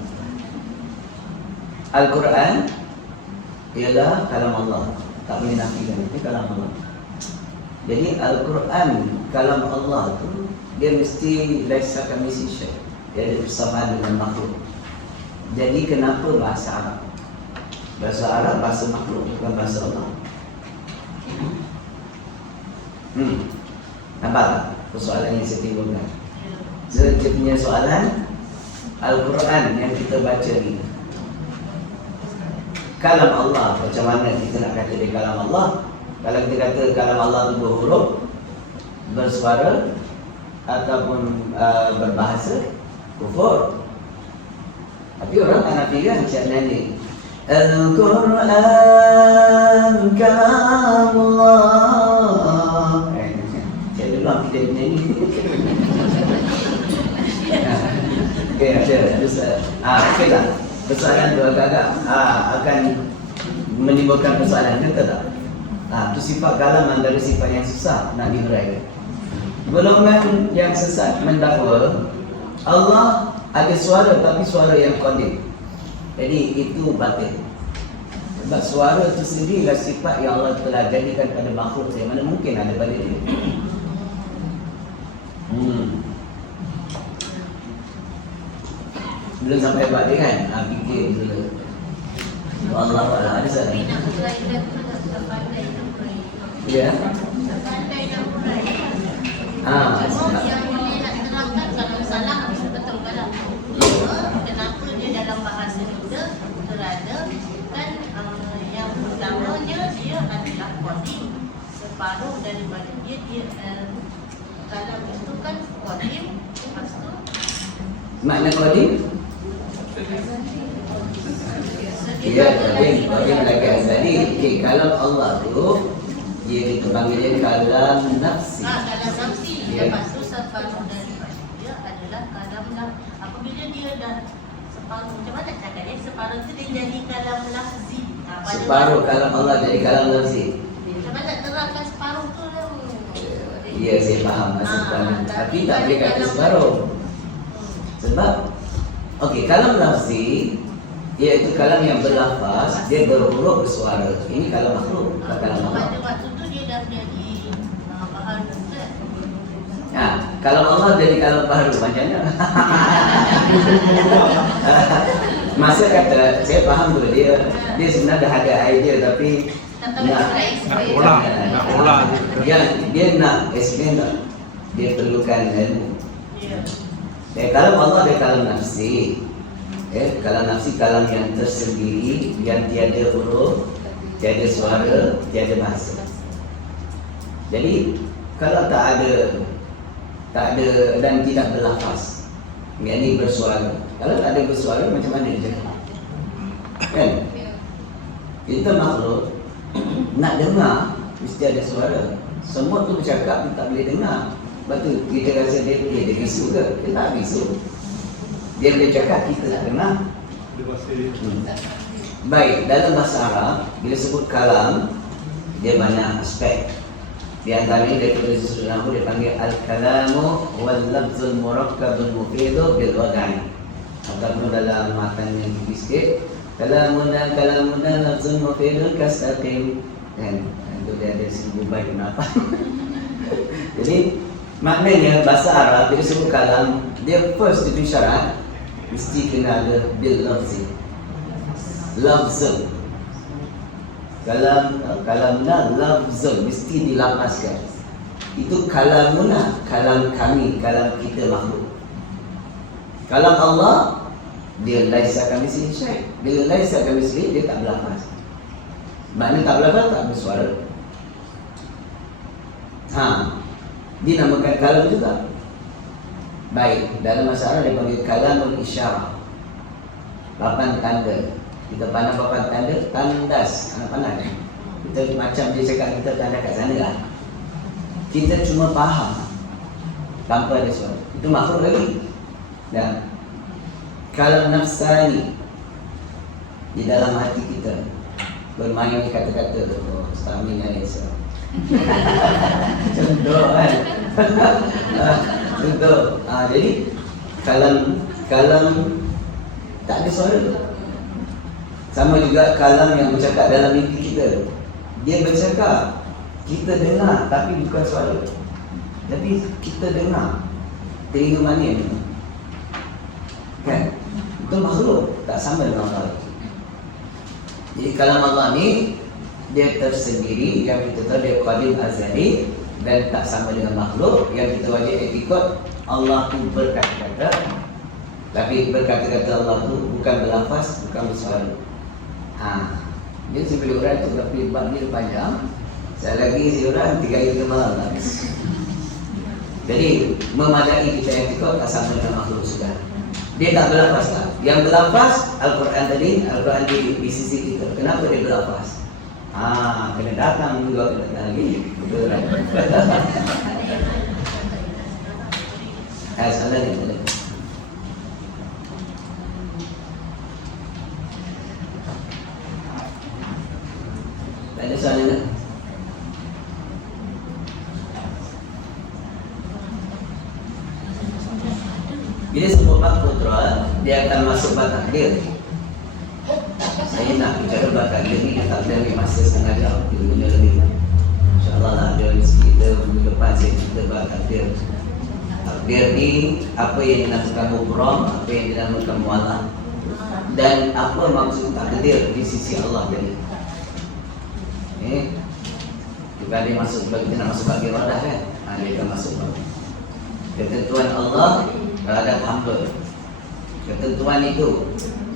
Al-Quran ialah kalam Allah, tak boleh nafikan, itu kalam Allah. Jadi Al-Quran kalam Allah tu dia mesti laisa kamitslihi syai', dia ada persamaan dengan makhluk. Jadi kenapa bahasa Arab? Bahasa Arab bahasa makhluk, bukan bahasa Allah. Nampak tak persoalan yang saya timbulkan? Saya punya soalan, Al-Quran yang kita baca ni kalam Allah, macam mana kita nak kata dia kalam Allah? Kalau kita kata kalam Allah tu berhuruf, bersuara ataupun berbahasa, kufur. Tapi orang tak nafikan macam ni. Al-Quran kalamullah. Saya dulu kita nyanyi. Okey, ada okey tak? Persoalan tu agak-agak akan menimbulkan persoalan, betul tak? Itu sifat kalam antara sifat yang susah nak diuraikan. Golongan yang sesat mendakwa Allah ada suara tapi suara yang qadim. Jadi itu batil. Sebab suara itu sendirilah sifat yang Allah telah jadikan pada makhluk, yang mana mungkin ada pada dia. Belum sampai buat dia kan? Fikir dulu. Allah Allah ada sana. Ya. Yang boleh nak terangkan kalau salah habis betul kalau kenapa dia dalam bahasa kita berada kan yang pertamanya dia adalah qadim, separuh daripada dia kalau itu kan qadim, lepas tu makna qadim? Ya, qadim lagi tadi. Okey, kalam Allah tu dia dipanggil kalam nafsi. Kalam nafsi. Lepas tu separuh daripada dia adalah kalam nafsi. Apabila dia dah separuh, macam mana cakap dia? Separuh tu dia jadi kalam lafzi. Separuh kalam Allah jadi kalam nafsi. Macam mana terangkan separuh tu lah? Ya, saya faham maksudnya. Tapi tak boleh kata separuh. Sebab okey, kalam nafsi iaitu kalam yang berlafaz, dia berhuruf bersuara. Ini kalam makhluk, bukan kalam Allah. Pada waktu tu dia dah jadi baharu kan? Kalam Allah jadi kalam baharu macam mana? Masa kata, saya faham tu dia sebenarnya dah ada idea tapi nak ulang. Dia nak explain tak? Dia perlukan ilmu. Kalam Allah dia kalam nafsi. Kalam nafsi kalam yang tersendiri, yang tiada huruf, tiada suara, tiada bahasa. Jadi kalau tak ada dan tidak berlafaz, yang ini bersuara. Kalau tak ada bersuara macam mana dia cakap? Kan? Kita makhluk nak dengar mesti ada suara. Semua tu bercakap tak boleh dengar. Lepas tu kita rasa dia bisu ke? Dia tak bisu. Dia boleh cakap, kita tak kenal. Baik, dalam bahasa Arab, bila sebut kalam, dia banyak aspek. Di antaranya daripada sesuatu nama dia panggil al-kalamu wal lafzul murakkabul mufidu bil wada'i. Ataupun dalam matan yang tinggi sikit, kalamuna lafzul mufidun kastaqim. Kan? Itu dia ada seribu baik kenapa. Jadi maknanya bahasa Arab bila sebut kalam, dia first itu syarat mesti kena ada bil lafzi. Lafzul. Kalamna lafzul mesti dilapaskan. Itu kalamuna, kalam kami, kalam kita makhluk. Kalam Allah, dia laisa kamitslihi syai'. Bila laisa kamitslihi, dia tak berlafaz. Maknanya tak berlafaz, tak bersuara. Dinamakan kalam juga. Baik, dalam bahasa Arab dipanggil kalamul isyarah. Papan tanda. Kita pandang papan tanda, tandas. Anak pandang. Kita macam dia cakap kita tanda kat sana lah. Kita cuma faham tanpa ada suara. Itu makhluk lagi. Dan kalam nafsani di dalam hati kita bermain kata-kata. Oh, stamina ni so. Contoh kan. Contoh. Jadi kalam tak ada suara tu. Sama juga kalam yang bercakap dalam mimpi kita. Dia bercakap, kita dengar tapi bukan suara. Tapi kita dengar. Telinga manis ni. Kan? Itu makhluk, tak sama dengan Allah. Jadi kalam Allah ni dia tersendiri, yang kita tahu dia qadim azali dan tak sama dengan makhluk. Yang kita wajib ikut Allah tu berkata-kata. Tapi berkata-kata Allah tu bukan berlafaz, bukan bersuara. Dia sebelum urang tu tapi bab dia panjang. Saya lagi si urang 3 hari malam habis. Jadi memadai kita yang ikut tak sama dengan makhluk sudah. Dia tak berlafaz lah. Yang berlafaz Al-Quran tadi, Al-Quran di sisi kita. Kenapa dia berlafaz? Kena datang juga, kena datang lagi. Betul kan? Salah ni, boleh. Tak ada soalan tak? Bila sebut bab putra, dia akan masuk bab takdir. Saya nak bicara bab takdir ni, takdir ni masa setengah jam, 3 minit lebih. InsyaAllah lah, ada rezeki kita minggu depan saya cerita bab takdir. Takdir ni, apa yang dinamakan mubram, apa yang dinamakan mu'alah. Dan apa maksud takdir di sisi Allah tadi. Jika dia masuk, kita nak masuk bab iradah kan? Dia akan masuk bab ketentuan Allah terhadap hamba. Ketentuan itu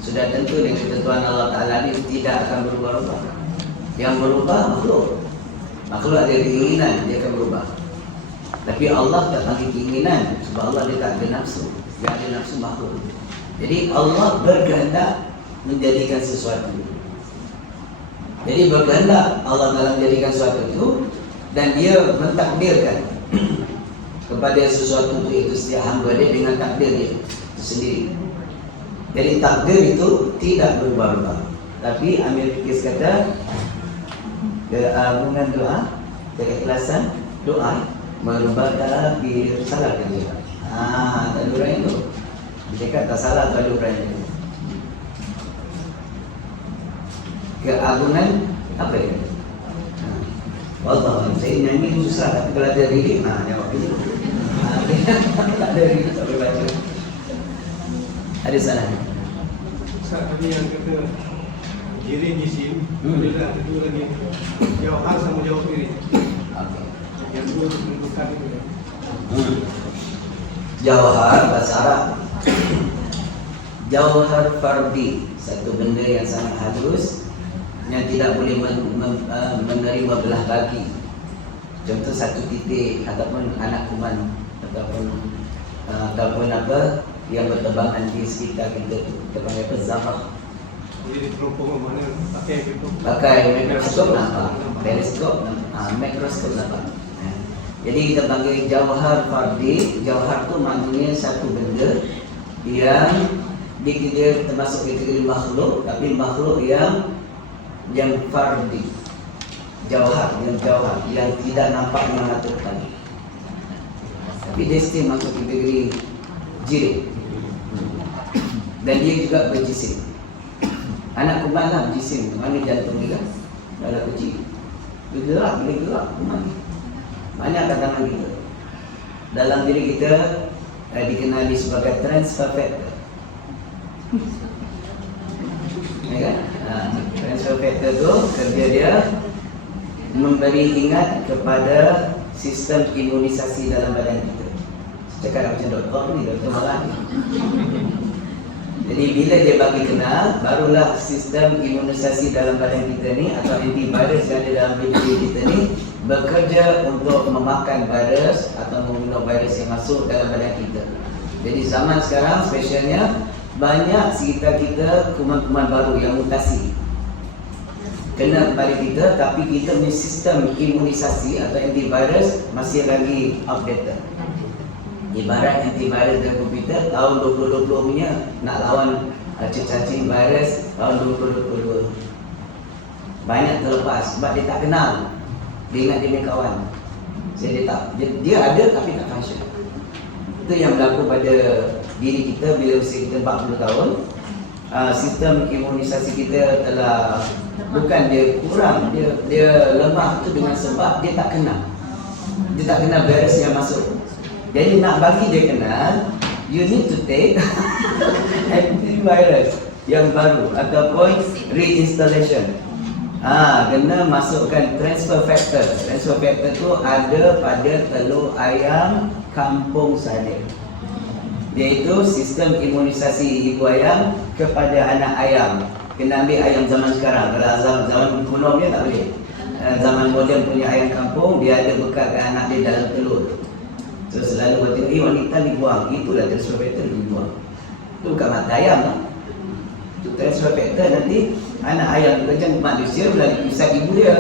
sudah tentu dengan ketentuan Allah Ta'ala ini tidak akan berubah-ubah. Yang berubah makhluk. Makhluk ada keinginan, dia akan berubah. Tapi Allah tak panggil keinginan, sebab Allah dia tak ada nafsu. Dia ada nafsu makhluk. Jadi Allah berkehendak menjadikan sesuatu. Jadi berkehendak Allah Ta'ala menjadikan sesuatu itu, dan dia mentakdirkan kepada sesuatu itu setiap hamba dia dengan takdir dia sendiri. Jadi takdir itu tidak berubah-ubah. Tapi Amir Fikis kata keagungan doa, keikhlasan doa merubah takdir. Salah kan dia? Tak ada orang itu. Dia kata salah, tak ada orang itu. Keagungan apa dia? Wallah, saya nyanyi susah, tapi kalau ada lirik, jawab dulu. Tak ada lirik, tak boleh baca. Ada salah. Ustaz tadi yang kata giring jisim, bila kedua lagi jawhar sama jawab diri. Yang dua menentukan itu. Jawhar bahasa Arab. Jawhar fardi, satu benda yang sangat halus yang tidak boleh menerima belah bagi. Contoh satu titik ataupun anak kuman ataupun apa yang berterbangan di sekitar kita tu, kita panggil apa? Zafar. Jadi perumpamaan mana pakai mikroskop nampak, teleskop nampak, mikroskop nampak. Jadi kita panggil jauhar fardi. Jauhar tu maknanya satu benda yang dia termasuk kategori makhluk, tapi makhluk yang fardi. Jauhar yang tidak nampak dengan mata kepala. Tapi dia still masuk kategori jirim. Dan dia juga berjisim. Anak kuman lah berjisim. Mana jantung dia? Dalam kecil. Dia boleh gerak kuman. Banyak tangan kita. Dalam diri kita dikenali sebagai transfer factor. Ya kan? Transfer factor tu kerja dia memberi ingat kepada sistem imunisasi dalam badan kita. Cakap macam doktor ni, doktor malah ni. Jadi bila dia bagi kenal, barulah sistem imunisasi dalam badan kita ni atau antivirus yang ada dalam diri kita ni bekerja untuk memakan virus atau membunuh virus yang masuk dalam badan kita. Jadi zaman sekarang spesialnya banyak sekitar kita kuman-kuman baru yang mutasi kena kepada kita, tapi kita punya sistem imunisasi atau antivirus masih lagi outdated. Ibarat antivirus dalam komputer tahun 2020 punya nak lawan cacing virus tahun 2022 banyak terlepas sebab dia tak kenal. Dia ingat dia punya kawan. Jadi dia ada tapi tak function. Itu yang berlaku pada diri kita bila usia kita 40 tahun. Sistem imunisasi kita telah bukan dia kurang, dia lemah tu dengan sebab dia tak kenal. Dia tak kenal virus yang masuk. Jadi nak bagi dia kenal, you need to take antivirus yang baru ataupun reinstallation. Kena masukkan transfer factor. Transfer factor tu ada pada telur ayam kampung sahaja. Iaitu sistem imunisasi ibu ayam kepada anak ayam. Kena ambil ayam zaman sekarang. Kalau zaman kuno dia tak boleh. Zaman moden punya ayam kampung, dia ada bekalkan anak dia dalam telur. So selalu bertengok, wanita dibuang. Itulah transfer factor dibuang. Itu bukan mata ayam lah. Itu transfer factor nanti anak ayam macam manusia melalui pusat ibu dia.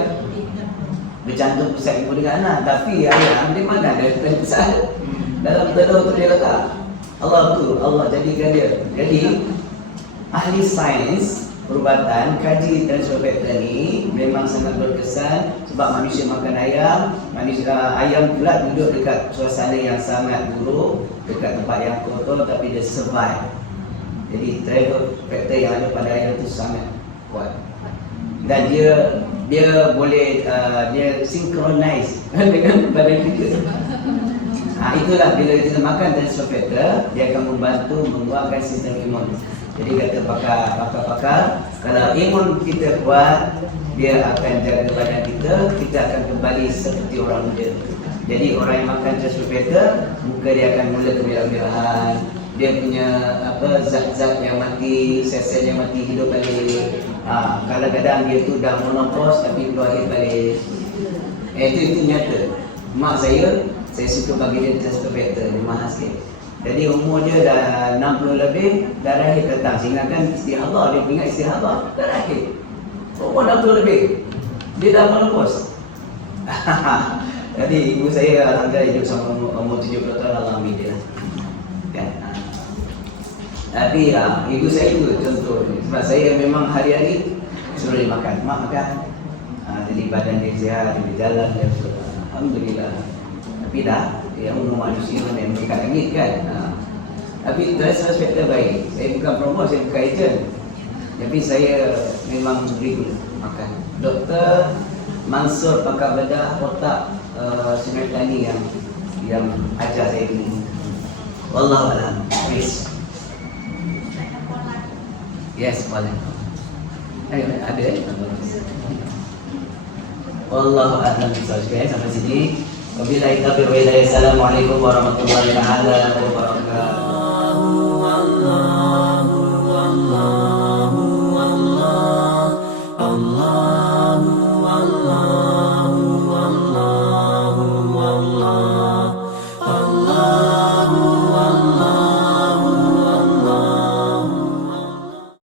Bercantum pusat ibu dengan anak. Tapi ayam dia mana ada pusat? Dalam telur tu dia letak. Allah jadikan dia. Jadi ahli sains perubatan kaji transfer factor ni memang sangat berkesan sebab manusia makan ayam, ayam pula duduk dekat suasana yang sangat buruk, dekat tempat yang kotor tapi dia survive. Jadi transfer factor yang ada pada ayam tu sangat kuat. Dan dia boleh dia synchronize dengan badan kita. Itulah bila kita makan transfer factor, dia akan membantu menguatkan sistem imun. Jadi kata pakar-pakar, kalau imun kita kuat, dia akan jaga badan kita akan kembali seperti orang muda. Jadi orang yang makan transfer factor, muka dia akan mula kemerah-merahan. Dia punya zat-zat yang mati, sel-sel yang mati hidup balik. Kadang-kadang dia tu dah menopause tapi keluar air balik. Itu nyata. Mak saya suka bagi dia transfer factor, dia mahal sikit. Jadi umur dia dah 60 lebih, dah rahim datang. Sehingga kan istihadah, dia ingat istihadah, dah rahim. Umur 60 lebih, dia dah menopause. Jadi ibu saya alhamdulillah hidup sama umur 70 tahun, alhamdulillah dia. Kan? Tapi ibu saya itu contoh. Sebab saya memang hari-hari suruh dia makan. Mak makan. Jadi badan dia sihat, dia berjalan, dia alhamdulillah. Tapi dah, yang umur manusia yang dekat langit kan. Tapi transfer factor baik. Saya bukan promote, saya bukan agent. Tapi saya memang regular makan. Dr. Mansur pakar bedah otak Sungai Petani yang ajar saya ini. Wallahualam. Please. Yes, boleh. Ada. Wallahualam. Sampai sini. Wabillahi taufiq wal hidayah. Assalamualaikum warahmatullahi wabarakatuh. Allah